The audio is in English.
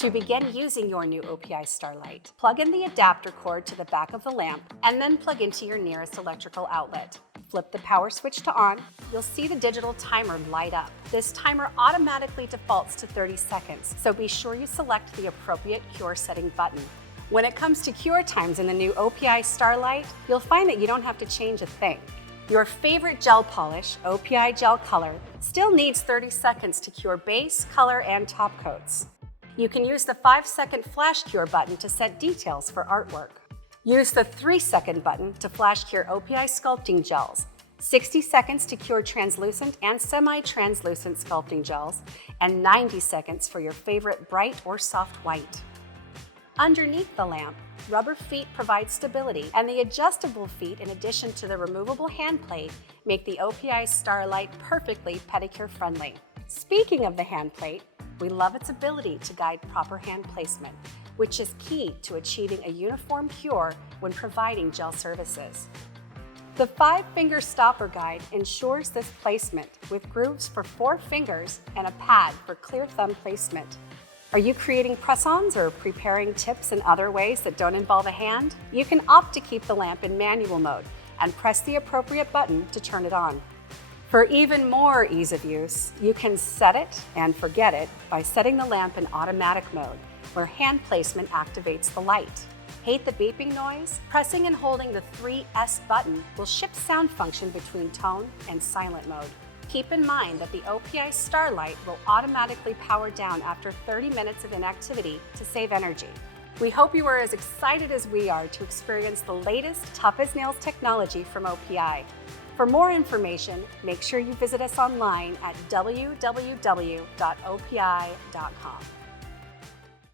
To begin using your new OPI Starlight, plug in the adapter cord to the back of the lamp and then plug into your nearest electrical outlet. Flip the power switch to on. You'll see the digital timer light up. This timer automatically defaults to 30 seconds, so be sure you select the appropriate cure setting button. When it comes to cure times in the new OPI Starlight, you'll find that you don't have to change a thing. Your favorite gel polish, OPI Gel Color, still needs 30 seconds to cure base, color, and top coats. You can use the 5-second flash cure button to set details for artwork. Use the 3-second button to flash cure OPI sculpting gels, 60 seconds to cure translucent and semi-translucent sculpting gels, and 90 seconds for your favorite bright or soft white. Underneath the lamp, rubber feet provide stability, and the adjustable feet, in addition to the removable hand plate, make the OPI Starlight perfectly pedicure friendly. Speaking of the hand plate, we love its ability to guide proper hand placement, which is key to achieving a uniform cure when providing gel services. The 5-finger stopper guide ensures this placement with grooves for 4 fingers and a pad for clear thumb placement. Are you creating press-ons or preparing tips in other ways that don't involve a hand? You can opt to keep the lamp in manual mode and press the appropriate button to turn it on. For even more ease of use, you can set it and forget it by setting the lamp in automatic mode, where hand placement activates the light. Hate the beeping noise? Pressing and holding the 3S button will shift sound function between tone and silent mode. Keep in mind that the OPI Starlight will automatically power down after 30 minutes of inactivity to save energy. We hope you are as excited as we are to experience the latest tough as nails technology from OPI. For more information, make sure you visit us online at www.opi.com.